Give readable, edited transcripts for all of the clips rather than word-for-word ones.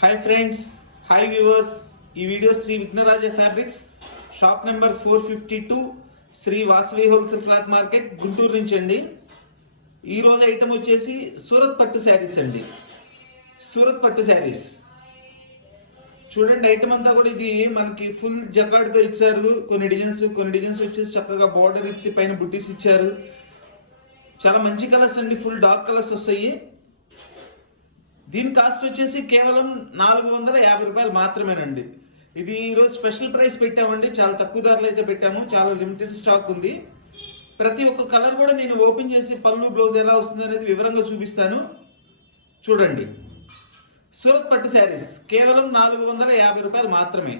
Hi friends, hi viewers. ఈ video Sri Vighnaraja fabrics shop number 452 Sri Vasavi wholesale cloth market Guntur నుంచి అండి. ఈ రోజు ఐటమ్ వచ్చేసి సూరత్ పట్టు శారీస్ అండి. సూరత్ పట్టు శారీస్ చూడండి. ఐటమ్ అంతా కూడా ఇది మనకి ఫుల్ జకాడ్తో ఇచ్చారు. కొన్ని డిజైన్స్ వచ్చేసి చక్కగా బార్డర్ ఇచ్చి పైన బుట్టీస్ ఇచ్చారు. చాలా మంచి కలర్స్ అండి, ఫుల్ డార్క్ కలర్స్ వస్తాయి. దీని కాస్ట్ వచ్చేసి కేవలం 450 రూపాయలు మాత్రమేనండి. ఇది ఈరోజు స్పెషల్ ప్రైస్ పెట్టామండి, చాలా తక్కువ ధరలు అయితే పెట్టాము. చాలా లిమిటెడ్ స్టాక్ ఉంది. ప్రతి ఒక్క కలర్ కూడా నేను ఓపెన్ చేసి పళ్ళు బ్లౌజ్ ఎలా వస్తుంది అనేది వివరంగా చూపిస్తాను. చూడండి, సూరత్ పట్టు శారీస్ కేవలం 450 రూపాయలు మాత్రమే.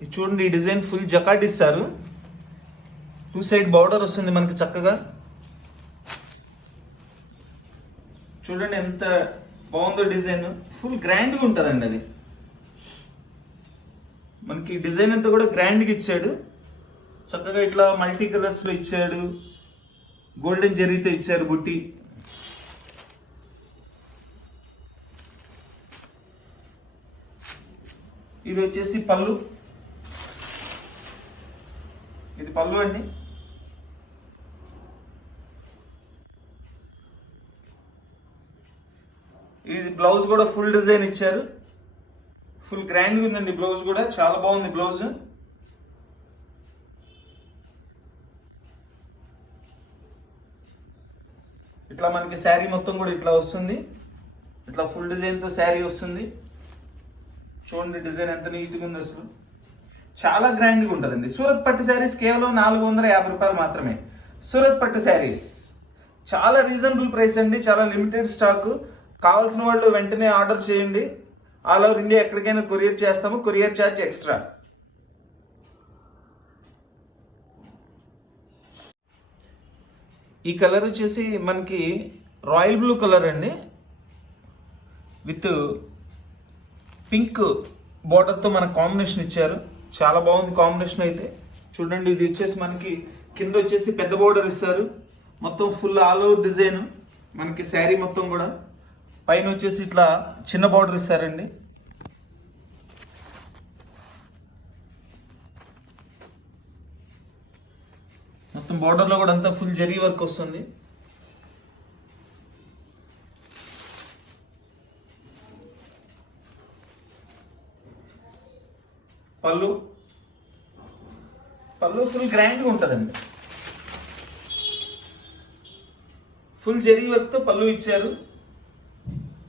ఇది చూడండి, ఈ డిజైన్ ఫుల్ జకాట్ ఇస్తారు. 2 సైడ్ బార్డర్ వస్తుంది మనకి చక్కగా. చూడండి ఎంత బాగుందో డిజైన్. ఫుల్ గ్రాండ్గా ఉంటుందండి. అది మనకి డిజైన్ అంతా కూడా గ్రాండ్గా ఇచ్చాడు. చక్కగా ఇట్లా మల్టీ కలర్స్లో ఇచ్చాడు. గోల్డెన్ జరీతో ఇచ్చారు బుట్టి. ఇది వచ్చేసి పళ్ళు. ఇది పళ్ళు అండి. ఇది బ్లౌజ్ కూడా ఫుల్ డిజైన్ ఇచ్చారు. ఫుల్ గ్రాండ్గా ఉందండి. బ్లౌజ్ కూడా చాలా బాగుంది. బ్లౌజ్ ఇట్లా మనకి శారీ మొత్తం కూడా ఇట్లా వస్తుంది. ఇట్లా ఫుల్ డిజైన్తో శారీ వస్తుంది. చూడండి డిజైన్ ఎంత నీట్గా ఉంది. అసలు చాలా గ్రాండ్గా ఉంటుందండి. సూరత్ పట్టు శారీస్ కేవలం 450 రూపాయలు మాత్రమే. సూరత్ పట్టు శారీస్ చాలా రీజనబుల్ ప్రైస్ అండి, చాలా లిమిటెడ్ స్టాక్. కావాల్సిన వాళ్ళు వెంటనే ఆర్డర్ చేయండి. ఆల్ ఓవర్ ఇండియా ఎక్కడికైనా కొరియర్ చేస్తాము. Courier charge extra. ఈ కలర్ వచ్చేసి మనకి రాయల్ బ్లూ కలర్ అండి, విత్ పింక్ బార్డర్తో మనకు కాంబినేషన్ ఇచ్చారు. చాలా బాగుంది కాంబినేషన్ అయితే. చూడండి, ఇది వచ్చేసి మనకి కింద వచ్చేసి పెద్ద బార్డర్ ఇస్తారు. మొత్తం ఫుల్ ఆల్ ఓవర్ డిజైన్ మనకి శారీ మొత్తం కూడా. పైన వచ్చేసి ఇట్లా చిన్న బార్డర్ ఇస్తారండి. మొత్తం బార్డర్లో కూడా అంతా ఫుల్ జరీ వర్క్ వస్తుంది. పళ్ళు ఫుల్ గ్రాండ్గా ఉంటుందండి. ఫుల్ జరీ వర్క్తో పళ్ళు ఇచ్చారు.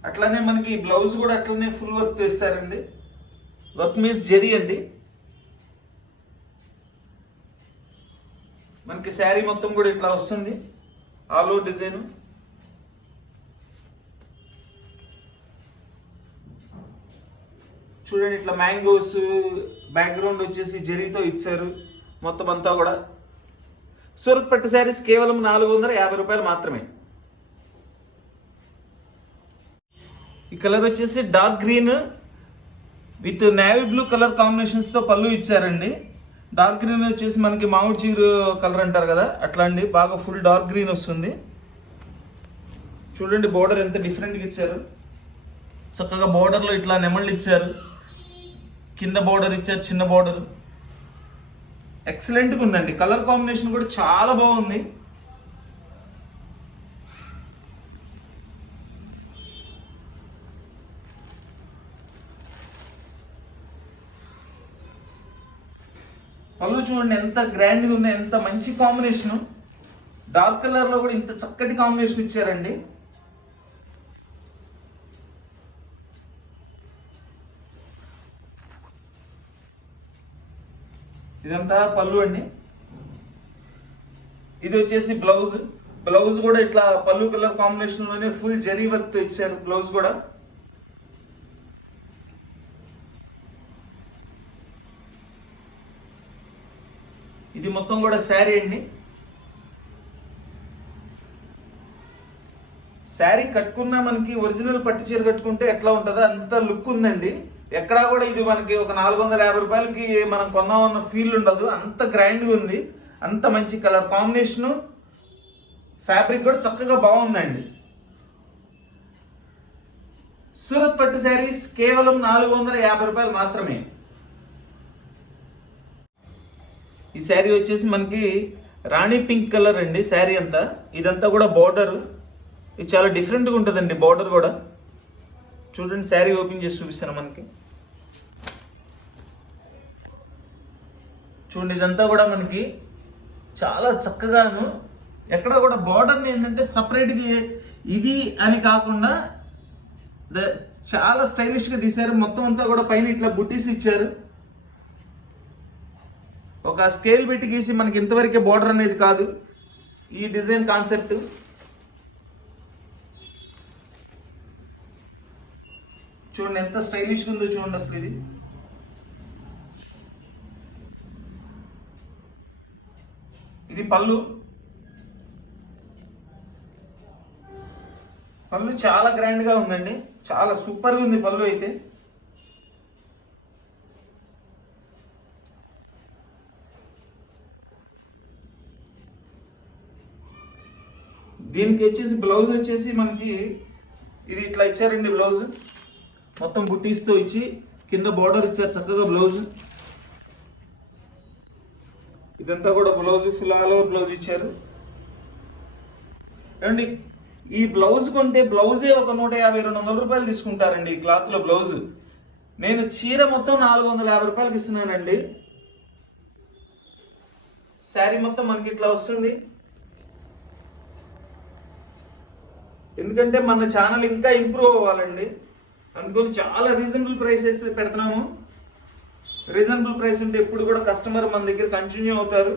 అట్లానే మనకి బ్లౌజ్ కూడా అట్లనే ఫుల్ వర్క్ ఇస్తారండి. వర్క్ మీన్స్ జరీ అండి. మనకి శారీ మొత్తం కూడా ఇట్లా వస్తుంది. All over design. చూడండి, ఇట్లా మ్యాంగోస్ బ్యాక్గ్రౌండ్ వచ్చేసి జరీతో ఇచ్చారు. మొత్తం అంతా కూడా సూరత్ పట్టు శారీస్ కేవలం 450 రూపాయలు మాత్రమే. ఈ కలర్ వచ్చేసి dark green with navy blue colour కాంబినేషన్స్తో పళ్ళు ఇచ్చారండి. డార్క్ గ్రీన్ వచ్చేసి మనకి మామిడి చీరు కలర్ అంటారు కదా, అట్లా అండి. బాగా ఫుల్ డార్క్ గ్రీన్ వస్తుంది. చూడండి బోర్డర్ ఎంత డిఫరెంట్గా ఇచ్చారు. చక్కగా బోర్డర్లో ఇట్లా నెమళ్ళు ఇచ్చారు. కింద బోర్డర్ ఇచ్చారు, చిన్న బోర్డర్. ఎక్సలెంట్గా ఉందండి. కలర్ కాంబినేషన్ కూడా చాలా బాగుంది. పళ్ళు చూడండి ఎంత గ్రాండ్గా ఉంది, ఎంత మంచి కాంబినేషను. డార్క్ కలర్లో కూడా ఇంత చక్కటి కాంబినేషన్ ఇచ్చారండి. ఇదంతా పళ్ళు అండి. ఇది వచ్చేసి బ్లౌజ్ కూడా ఇట్లా పళ్ళు కలర్ కాంబినేషన్లోనే ఫుల్ జరీ వర్క్తో ఇచ్చారు. బ్లౌజ్ కూడా ఇది మొత్తం కూడా శారీ అండి. శారీ కట్టుకున్నా మనకి ఒరిజినల్ పట్టు చీర కట్టుకుంటే ఎట్లా ఉంటుందో అంత లుక్ ఉందండి. ఎక్కడా కూడా ఇది మనకి ఒక 450 రూపాయలకి మనం కొన్నామన్న ఫీల్ ఉండదు. అంత గ్రాండ్గా ఉంది. అంత మంచి కలర్ కాంబినేషను. ఫ్యాబ్రిక్ కూడా చక్కగా బాగుందండి. సూరత్ పట్టు శారీస్ కేవలం 450 రూపాయలు మాత్రమే. ఈ శారీ వచ్చేసి మనకి రాణి పింక్ కలర్ అండి. శారీ అంతా ఇదంతా కూడా బార్డర్, ఇది చాలా డిఫరెంట్గా ఉంటుందండి. బార్డర్ కూడా చూడండి, శారీ ఓపెన్ చేసి చూపిస్తాను. మనకి చూడండి, ఇదంతా కూడా మనకి చాలా చక్కగాను, ఎక్కడ కూడా బార్డర్ని ఏంటంటే సపరేట్గా ఇది అని కాకుండా చాలా స్టైలిష్గా తీశారు. మొత్తం అంతా కూడా పైన ఇట్లా బుట్టీస్ ఇచ్చారు. ఒక స్కేల్ పెట్టి గీసి మనకి ఇంతవరకే బార్డర్ అనేది కాదు ఈ డిజైన్ కాన్సెప్ట్. చూడండి ఎంత స్టైలిష్గా ఉందో చూడండి అసలు. ఇది పళ్ళు. పళ్ళు చాలా గ్రాండ్గా ఉందండి, చాలా సూపర్గా ఉంది పళ్ళు అయితే. దీనికి వచ్చేసి బ్లౌజ్ వచ్చేసి మనకి ఇది ఇట్లా ఇచ్చారండి. బ్లౌజ్ మొత్తం బుట్టీస్తో ఇచ్చి కింద బార్డర్ ఇచ్చారు చక్కగా బ్లౌజ్. ఇదంతా కూడా blouse full all over blouse ఇచ్చారు. ఏమండి ఈ బ్లౌజ్ కొంటే బ్లౌజే ఒక 150-200 రూపాయలు తీసుకుంటారండి ఈ క్లాత్లో బ్లౌజ్. నేను చీర మొత్తం 450 రూపాయలకి ఇస్తున్నానండి. శారీ మొత్తం మనకి ఇట్లా వస్తుంది. ఎందుకంటే మన ఛానల్ ఇంకా ఇంప్రూవ్ అవ్వాలండి, అందుకని చాలా రీజనబుల్ ప్రైస్ అయితే పెడుతున్నాము. రీజనబుల్ ప్రైస్ ఉంటే ఎప్పుడు కూడా కస్టమర్ మన దగ్గర కంటిన్యూ అవుతారు.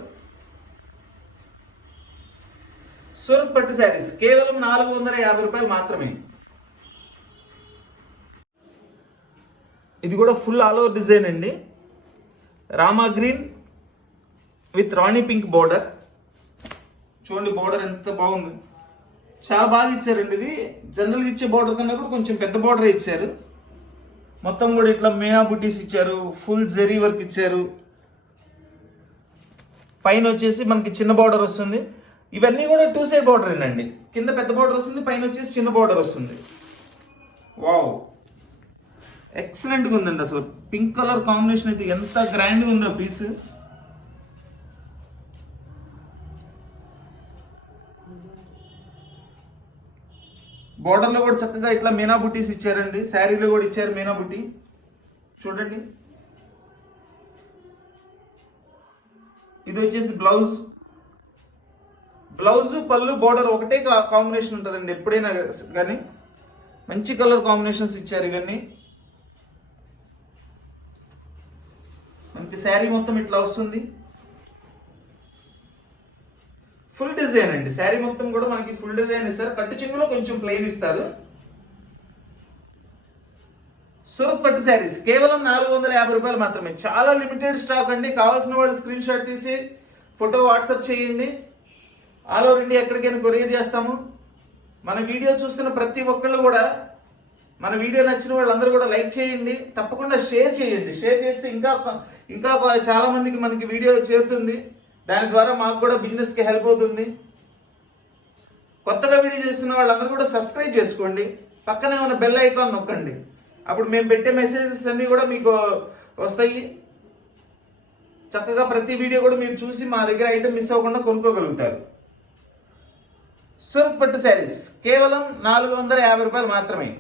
సూరత్ పట్టు శారీస్ కేవలం 450 రూపాయలు మాత్రమే. ఇది కూడా ఫుల్ ఆల్ ఓవర్ డిజైన్ అండి. Rama green with Rani pink border. చూడండి బోర్డర్ ఎంత బాగుంది, చాలా బాగా ఇచ్చారండి. ఇది జనరల్గా ఇచ్చే బోర్డర్ కన్నా కూడా కొంచెం పెద్ద బోర్డర్ ఇచ్చారు. మొత్తం కూడా ఇట్లా మీనా బుటీస్ ఇచ్చారు, ఫుల్ జరీ వర్క్ ఇచ్చారు. పైన వచ్చేసి మనకి చిన్న బార్డర్ వస్తుంది. ఇవన్నీ కూడా 2 సైడ్ బార్డర్ అండి. కింద పెద్ద బార్డర్ వస్తుంది, పైన వచ్చేసి చిన్న బార్డర్ వస్తుంది. వావ్, ఎక్సలెంట్గా ఉందండి అసలు. పింక్ కలర్ కాంబినేషన్ అయితే ఎంత గ్రాండ్గా ఉందో పీస్. బార్డర్లో కూడా చక్కగా ఇట్లా మీనా బుట్టీస్ ఇచ్చారండి. శారీలో కూడా ఇచ్చారు మీనా బుట్టి. చూడండి, ఇది వచ్చేసి బ్లౌజ్. బ్లౌజ్ పళ్ళు బార్డర్ ఒకటే కాంబినేషన్ ఉంటుందండి ఎప్పుడైనా కానీ. మంచి కలర్ కాంబినేషన్స్ ఇచ్చారు ఇవన్నీ. మనకి శారీ మొత్తం ఇట్లా వస్తుంది. ఫుల్ డిజైన్ అండి. శారీ మొత్తం కూడా మనకి ఫుల్ డిజైన్ ఇస్తారు. కట్టు చెంగులో కొంచెం ప్లెయిన్ ఇస్తారు. సూరత్ పట్టు శారీస్ కేవలం 450 రూపాయలు మాత్రమే. చాలా లిమిటెడ్ స్టాక్ అండి. కావాల్సిన వాళ్ళు స్క్రీన్ షాట్ తీసి ఫోటో వాట్సాప్ చేయండి. ఆల్ ఓవర్ ఇండియా ఎక్కడికైనా కొరియర్ చేస్తాము. మన వీడియో చూస్తున్న ప్రతి ఒక్కళ్ళు కూడా, మన వీడియో నచ్చిన వాళ్ళందరూ కూడా లైక్ చేయండి, తప్పకుండా షేర్ చేయండి. షేర్ చేస్తే ఇంకా చాలా మందికి మనకి వీడియో చేరుతుంది. దాని ద్వారా మాకు కూడా బిజినెస్కి హెల్ప్ అవుతుంది. కొత్తగా వీడియో చేస్తున్న వాళ్ళందరూ కూడా సబ్స్క్రైబ్ చేసుకోండి. పక్కనే ఉన్న బెల్ ఐకాన్ నొక్కండి. అప్పుడు మేము పెట్టే మెసేజెస్ అన్నీ కూడా మీకు వస్తాయి. చక్కగా ప్రతి వీడియో కూడా మీరు చూసి మా దగ్గర ఐటమ్ మిస్ అవ్వకుండా కొనుక్కోగలుగుతారు. సూరత్ పట్టు శారీస్ కేవలం 450 రూపాయలు మాత్రమే.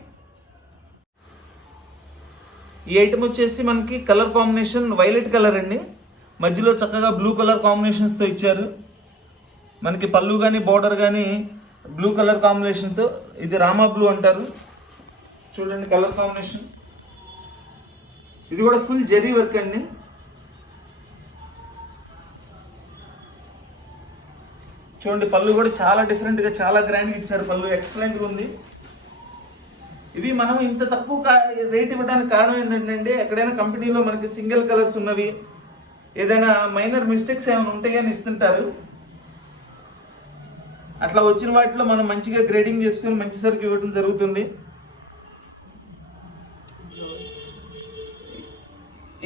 ఈ ఐటమ్ వచ్చేసి మనకి కలర్ కాంబినేషన్ వైలెట్ కలర్ అండి. మధ్యలో చక్కగా బ్లూ కలర్ కాంబినేషన్స్తో ఇచ్చారు. మనకి పళ్ళు కానీ బార్డర్ కానీ బ్లూ కలర్ కాంబినేషన్తో. ఇది రామా బ్లూ అంటారు. చూడండి కలర్ కాంబినేషన్. ఇది కూడా ఫుల్ జరీ వర్క్ అండి. చూడండి పళ్ళు కూడా చాలా డిఫరెంట్గా, చాలా గ్రాండ్గా ఇచ్చారు. పళ్ళు ఎక్సలెంట్గా ఉంది. ఇవి మనం ఇంత తక్కువ రేట్ ఇవ్వడానికి కారణం ఏంటంటే, ఎక్కడైనా కంపెనీలో మనకి సింగిల్ కలర్స్ ఉన్నవి, ఏదైనా మైనర్ మిస్టేక్స్ ఏమైనా ఉంటాయని ఇస్తుంటారు. అట్లా వచ్చిన వాటిలో మనం మంచిగా గ్రేడింగ్ చేసుకుని మంచి సరుకు ఇవ్వడం జరుగుతుంది.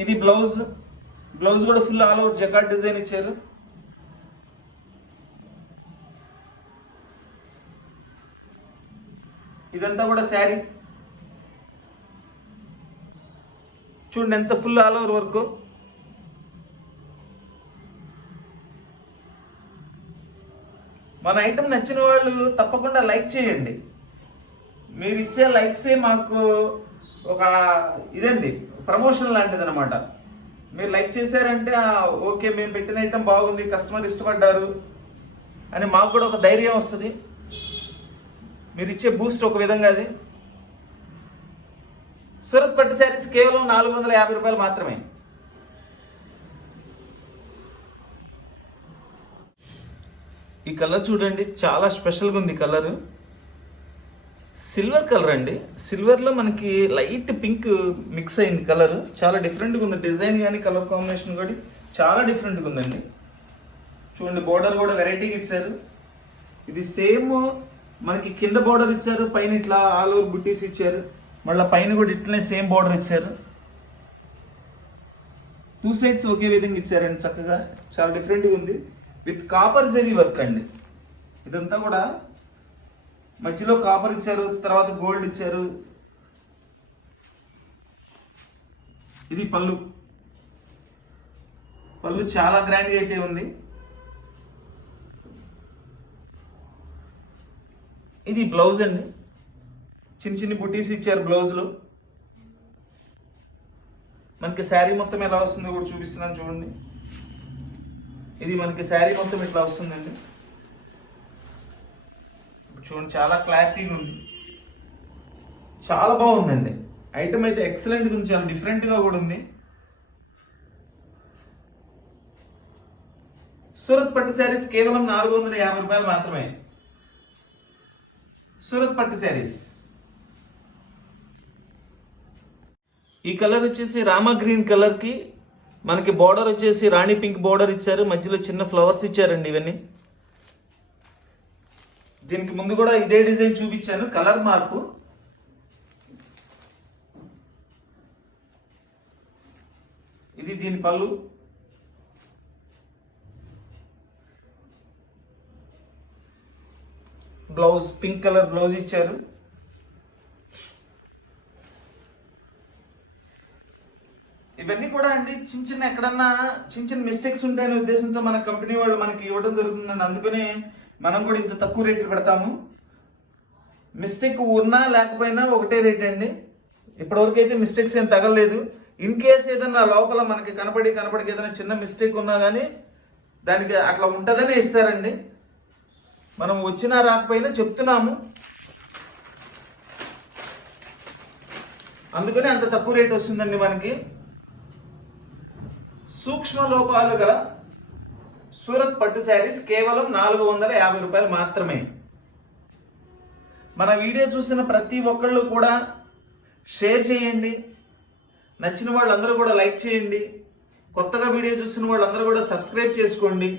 ఇది బ్లౌజ్. బ్లౌజ్ కూడా full all over jacquard design ఇచ్చారు. ఇదంతా కూడా శారీ. చూడండి ఎంత ఫుల్ ఆల్ ఓవర్ వర్క్. మన ఐటమ్ నచ్చిన వాళ్ళు తప్పకుండా లైక్ చేయండి. మీరు ఇచ్చే లైక్సే మాకు ఒక ఇదండి, ప్రమోషన్ లాంటిది అనమాట. మీరు లైక్ చేశారంటే ఓకే, మేము పెట్టిన ఐటమ్ బాగుంది, కస్టమర్ ఇష్టపడ్డారు అని మాకు కూడా ఒక ధైర్యం వస్తుంది. మీరు ఇచ్చే బూస్ట్ ఒక విధంగా అది. సూరత్ పట్టు శారీస్ కేవలం 450 రూపాయలు మాత్రమే. ఈ కలర్ చూడండి, చాలా స్పెషల్గా ఉంది కలర్. సిల్వర్ కలర్ అండి. సిల్వర్లో మనకి లైట్ పింక్ మిక్స్ అయింది కలర్. చాలా డిఫరెంట్గా ఉంది డిజైన్ కానీ కలర్ కాంబినేషన్ కూడా చాలా డిఫరెంట్గా ఉందండి. చూడండి బోర్డర్ కూడా వెరైటీగా ఇచ్చారు. ఇది సేమ్ మనకి కింద బోర్డర్ ఇచ్చారు, పైన ఇట్లా ఆల్ ఓవర్ బుట్టీస్ ఇచ్చారు, మళ్ళీ పైన కూడా ఇట్లనే సేమ్ బోర్డర్ ఇచ్చారు. 2 సైడ్స్ ఒకే విధంగా ఇచ్చారండి చక్కగా. చాలా డిఫరెంట్గా ఉంది. విత్ కాపర్ జరీ వర్క్ అండి. ఇదంతా కూడా మధ్యలో కాపర్ ఇచ్చారు, తర్వాత గోల్డ్ ఇచ్చారు. ఇది పళ్ళు. పళ్ళు చాలా గ్రాండ్గా అయితే ఉంది. ఇది బ్లౌజ్ అండి. చిన్న చిన్న బుటీస్ ఇచ్చారు బ్లౌజ్లో. మనకి శారీ మొత్తం ఎలా వస్తుందో కూడా చూపిస్తున్నాను చూడండి. ఇది మనకి శారీ మొత్తం ఇట్లా వస్తుందండి. చూడండి చాలా క్లారిటీగా ఉంది, చాలా బాగుందండి. ఐటమ్ అయితే ఎక్సలెంట్గా ఉంది, చాలా డిఫరెంట్గా కూడా ఉంది. సూరత్ పట్టు శారీస్ కేవలం 450 రూపాయలు మాత్రమే. సూరత్ పట్టు శారీస్. ఈ కలర్ వచ్చేసి రామా గ్రీన్ కలర్కి మనకి బార్డర్ వచ్చేసి రాణి పింక్ బార్డర్ ఇచ్చారు, మధ్యలో చిన్న ఫ్లవర్స్ ఇచ్చారండి. ఇవన్నీ దీనికి ముందు కూడా ఇదే డిజైన్ చూపించాను, కలర్ మార్పు. ఇది దీని పళ్ళు. బ్లౌజ్ పింక్ కలర్ బ్లౌజ్ ఇచ్చారు. ఇవన్నీ కూడా అండి చిన్న ఎక్కడన్నా చిన్న మిస్టేక్స్ ఉంటాయనే ఉద్దేశంతో మన కంపెనీ వాళ్ళు మనకి ఇవ్వడం జరుగుతుందండి. అందుకనే మనం కూడా ఇంత తక్కువ రేట్లు పెడతాము. మిస్టేక్ ఉన్నా లేకపోయినా ఒకటే రేట్ అండి. ఇప్పటివరకు అయితే మిస్టేక్స్ ఏం తగలలేదు. ఇన్ కేస్ ఏదన్నా లోపల మనకి కనపడి ఏదైనా చిన్న మిస్టేక్ ఉన్నా కానీ దానికి అట్లా ఉంటుందని ఇస్తారండి. మనం వచ్చినా రాకపోయినా చెప్తున్నాము, అందుకనే అంత తక్కువ రేట్ వస్తుందండి మనకి. సూక్ష్మ లోపాలు గల సూరత్ పట్టు శారీస్ కేవలం 450 రూపాయలు మాత్రమే. మన వీడియో చూసిన ప్రతి ఒక్కళ్ళు కూడా షేర్ చేయండి. నచ్చిన వాళ్ళందరూ కూడా లైక్ చేయండి. కొత్తగా వీడియో చూసిన వాళ్ళందరూ కూడా సబ్స్క్రైబ్ చేసుకోండి.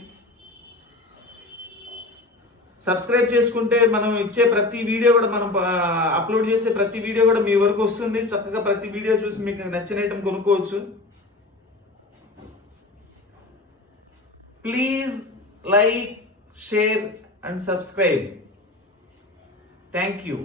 సబ్స్క్రైబ్ చేసుకుంటే మనం ఇచ్చే ప్రతి వీడియో కూడా, మనం అప్లోడ్ చేసే ప్రతి వీడియో కూడా మీ వరకు వస్తుంది. చక్కగా ప్రతి వీడియో చూసి మీకు నచ్చిన ఐటమ్ కొనుక్కోవచ్చు. Please like, share and subscribe. Thank you.